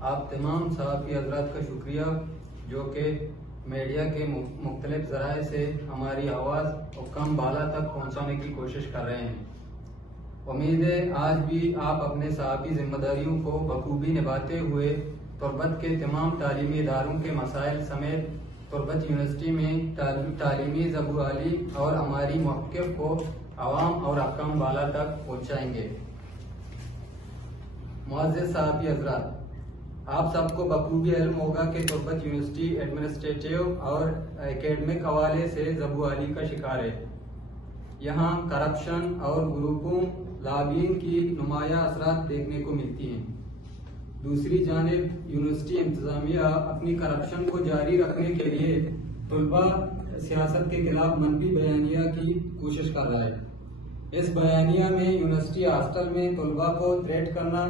آپ تمام صحافی حضرات کا شکریہ جو کہ میڈیا کے مختلف ذرائع سے ہماری آواز حکام بالا تک پہنچانے کی کوشش کر رہے ہیں۔ امید ہے آج بھی آپ اپنے صحافی ذمہ داریوں کو بخوبی نبھاتے ہوئے تربت کے تمام تعلیمی اداروں کے مسائل سمیت تربت یونیورسٹی میں تعلیمی زبوالی اور ہماری موقف کو عوام اور حکام بالا تک پہنچائیں گے۔ معزز صحافی حضرات، آپ سب کو بخوبی علم ہوگا کہ تربت یونیورسٹی ایڈمنسٹریٹو اور اکیڈمک حوالے سے زبوالی کا شکار ہے۔ یہاں کرپشن اور گروپوں لابینگ کی نمایاں اثرات دیکھنے کو ملتی ہیں۔ دوسری جانب یونیورسٹی انتظامیہ اپنی کرپشن کو جاری رکھنے کے لیے طلباء سیاست کے خلاف منفی بیانیہ کی کوشش کر رہا ہے۔ اس بیانیہ میں یونیورسٹی ہاسٹل میں طلباء کو تھریٹ کرنا،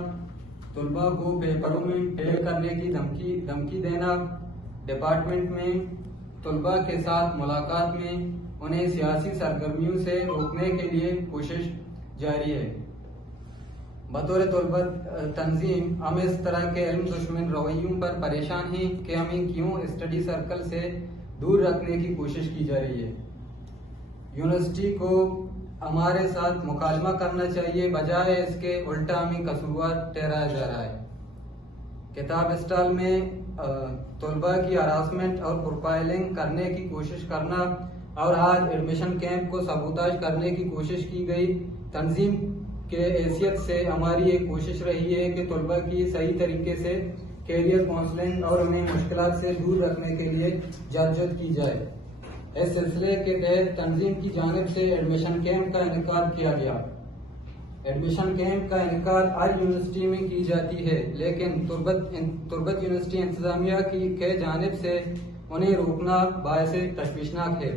طلباء کو پیپروں میں فیل کرنے کی دھمکی دینا، ڈپارٹمنٹ میں طلباء کے ساتھ ملاقات میں انہیں سیاسی سرگرمیوں سے روکنے کے لیے کوشش جاری ہے۔ بطور طلبت تنظیم ہم اس طرح کے علم دشمن رویوں پر پریشان ہیں کہ ہمیں کیوں اسٹڈی سرکل سے دور رکھنے کی کوشش کی جا رہی ہے۔ یونیورسٹی کو ہمارے ساتھ مکالمہ کرنا چاہیے، بجائے اس کے الٹا ہمیں قصوروار ٹھہرایا جا رہا ہے۔ کتاب اسٹال میں طلباء کی ہراسمنٹ اور پروفائلنگ کرنے کی کوشش کرنا اور آج ایڈمیشن کیمپ کو سبوتاژ کرنے کی کوشش کی گئی۔ تنظیم کے حیثیت سے ہماری ایک کوشش رہی ہے کہ طلباء کی صحیح طریقے سے کیریئر کاؤنسلنگ اور انہیں مشکلات سے دور رکھنے کے لیے جدوجہد کی جائے۔ اس سلسلے کے تحت تنظیم کی جانب سے ایڈمیشن کیمپ کا انعقاد کیا گیا۔ ایڈمیشن کیمپ کا انعقاد ہر یونیورسٹی میں کی جاتی ہے، لیکن تربت یونیورسٹی انتظامیہ کی جانب سے انہیں روکنا باعث تشویشناک ہے۔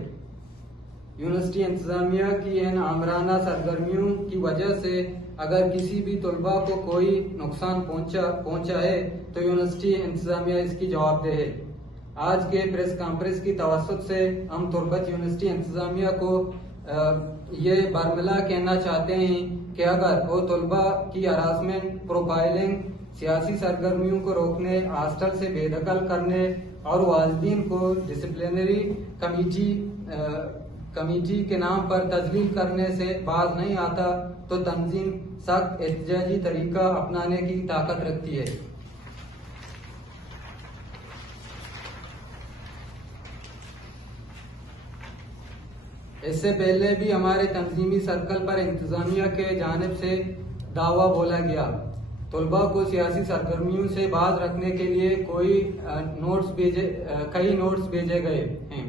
یونیورسٹی انتظامیہ کی ان آمرانہ سرگرمیوں کی وجہ سے اگر کسی بھی طلباء کو کوئی نقصان پہنچا ہے تو یونیورسٹی انتظامیہ اس کی جواب دہ ہے۔ آج کے پریس کانفرنس کی توسط سے ہم تربت یونیورسٹی انتظامیہ کو یہ برملا کہنا چاہتے ہیں کہ اگر وہ طلباء کی ہراسمنٹ، پروفائلنگ، سیاسی سرگرمیوں کو روکنے، ہاسٹل سے بے دخل کرنے اور والدین کو ڈسپلنری کمیٹی کے نام پر تذلیل کرنے سے باز نہیں آتا تو تنظیم سخت احتجاجی طریقہ اپنانے کی طاقت رکھتی ہے۔ اس سے پہلے بھی ہمارے تنظیمی سرکل پر انتظامیہ کے جانب سے دعویٰ بولا گیا۔ طلباء کو سیاسی سرگرمیوں سے باز رکھنے کے لیے کئی نوٹس بھیجے گئے ہیں،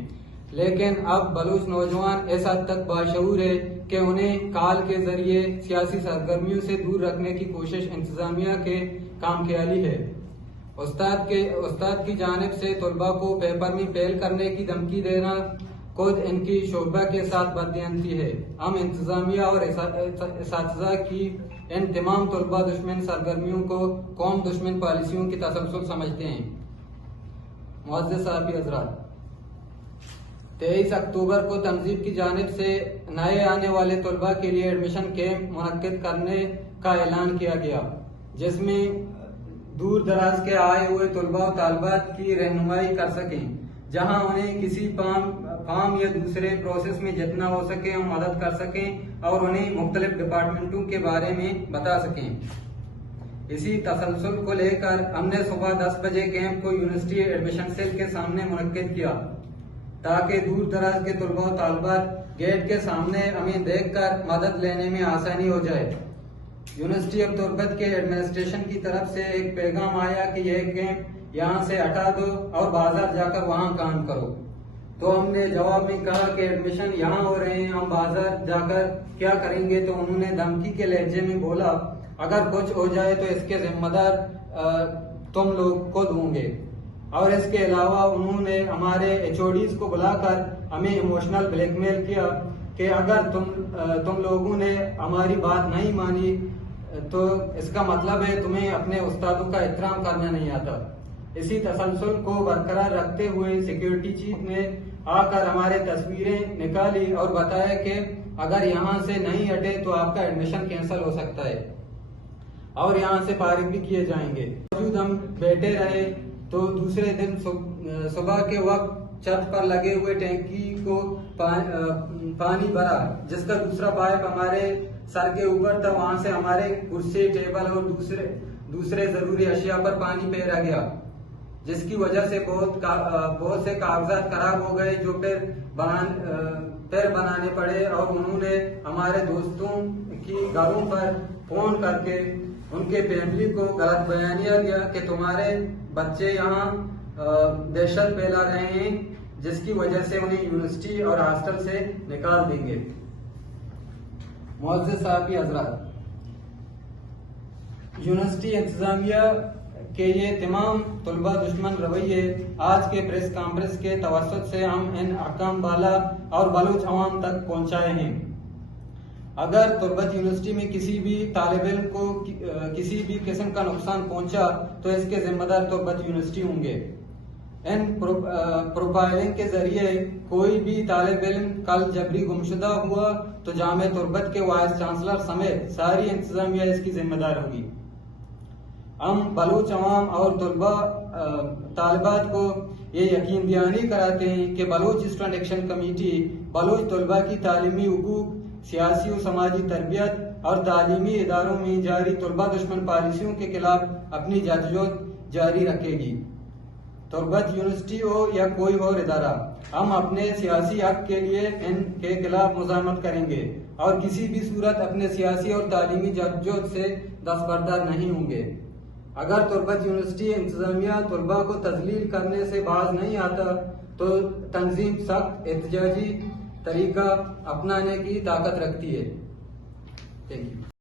لیکن اب بلوچ نوجوان اس حد تک باشعور ہے کہ انہیں کال کے ذریعے سیاسی سرگرمیوں سے دور رکھنے کی کوشش انتظامیہ کے کام خیالی ہے۔ استاد کی جانب سے طلباء کو پیپر میں فیل کرنے کی دھمکی دینا خود ان کی شعبہ کے ساتھ بددیانتی ہے۔ ہم انتظامیہ اور اساتذہ کی ان تمام طلباء دشمن سرگرمیوں کو قوم دشمن پالیسیوں کی تسلسل سمجھتے ہیں۔ معزز صحافی حضرات، 23 اکتوبر کو تنظیم کی جانب سے نئے آنے والے طلباء کے لیے ایڈمیشن کیمپ منعقد کرنے کا اعلان کیا گیا، جس میں دور دراز کے آئے ہوئے طلباء و طالبات کی رہنمائی کر سکیں، جہاں انہیں کسی فارم یا دوسرے پروسیس میں جتنا ہو سکے ہم مدد کر سکیں اور انہیں مختلف ڈپارٹمنٹوں کے بارے میں بتا سکیں۔ اسی تسلسل کو لے کر ہم نے صبح 10 بجے کیمپ کو یونیورسٹی ایڈمیشن سیل کے سامنے منعقد کیا، تاکہ دور دراز کے طلباء و طالبات گیٹ کے سامنے ہمیں دیکھ کر مدد لینے میں آسانی ہو جائے۔ یونیورسٹی آف تربت کے ایڈمنسٹریشن کی طرف سے ایک پیغام آیا کہ یہ کیمپ یہاں سے ہٹا دو اور بازار جا کر وہاں کام کرو، تو ہم نے جواب میں کہا کہ ایڈمیشن یہاں ہو رہے ہیں، ہم بازار جا کر کیا کریں گے؟ تو انہوں نے دھمکی کے لہجے میں بولا اگر کچھ ہو جائے تو اس کے ذمہ دار تم لوگ خود ہوں گے، اور اس کے علاوہ انہوں نے ہمارے HODs کو بلا کر ہمیں ایموشنل بلیک میل کیا کہ اگر تم لوگوں نے ہماری بات نہیں مانی تو اس کا مطلب ہے تمہیں اپنے استادوں کا احترام کرنا نہیں آتا۔ اسی تسلسل کو برقرار رکھتے ہوئے سیکیورٹی چیف نے آ کر ہمارے تصویریں نکالی اور بتایا کہ اگر یہاں سے نہیں ہٹے تو آپ کا ایڈمیشن کینسل ہو سکتا ہے۔ اور یہاں سے فارغ بھی کیے جائیں گے۔ ہم بیٹھے رہے تو دوسرے دن صبح کے وقت چھت پر لگے ہوئے ٹینکی کو پانی بھرا، جس کا دوسرا پائپ ہمارے سر کے اوپر تھا، وہاں سے ہمارے کرسی، ٹیبل اور دوسرے ضروری اشیاء پر پانی پھیرا گیا، جس کی وجہ سے بہت سے کاغذات خراب ہو گئے جو پھر بنانے پڑے، اور انہوں نے ہمارے دوستوں کی گھروں پر فون کر کے ان کے فیملی کو غلط بیانیہ دیا کہ تمہارے بچے یہاں دہشت پھیلا رہے ہیں، جس کی وجہ سے انہیں یونیورسٹی اور ہاسٹل سے نکال دیں گے۔ معزز صاحب حضرات، یونیورسٹی انتظامیہ کے یہ تمام طلبہ دشمن رویے آج کے پریس کانفرنس کے توسط سے ہم ان حکام بالا اور بلوچ عوام تک پہنچائے ہیں۔ اگر تربت یونیورسٹی میں کسی بھی طالب علم کو کسی بھی قسم کا نقصان پہنچا تو اس کے ذمہ دار تربت یونیورسٹی ہوں گے۔ ان پروفائلنگ کے ذریعے کوئی بھی طالب علم کل جبری گمشدہ ہوا تو جامعہ تربت کے وائس چانسلر سمیت ساری انتظامیہ اس کی ذمہ دار ہوگی۔ ہم بلوچ عوام اور طالبات کو یہ یقین دہانی کراتے ہیں کہ Baloch student action committee Baloch طلبہ کی تعلیمی حقوق، سیاسی و سماجی تربیت اور تعلیمی اداروں میں جاری طلبہ دشمن پالیسیوں کے خلاف اپنی جدوجہد جاری رکھے گی۔ تربت یونیورسٹی ہو یا کوئی اور ادارہ، ہم اپنے سیاسی حق کے لیے ان کے خلاف مزاحمت کریں گے اور کسی بھی صورت اپنے سیاسی اور تعلیمی جدوجہد سے دستبردار نہیں ہوں گے۔ اگر تربت یونیورسٹی انتظامیہ طلبہ کو تذلیل کرنے سے باز نہیں آتا تو تنظیم سخت احتجاجی طریقہ اپنانے کی طاقت رکھتی ہے۔ Thank you.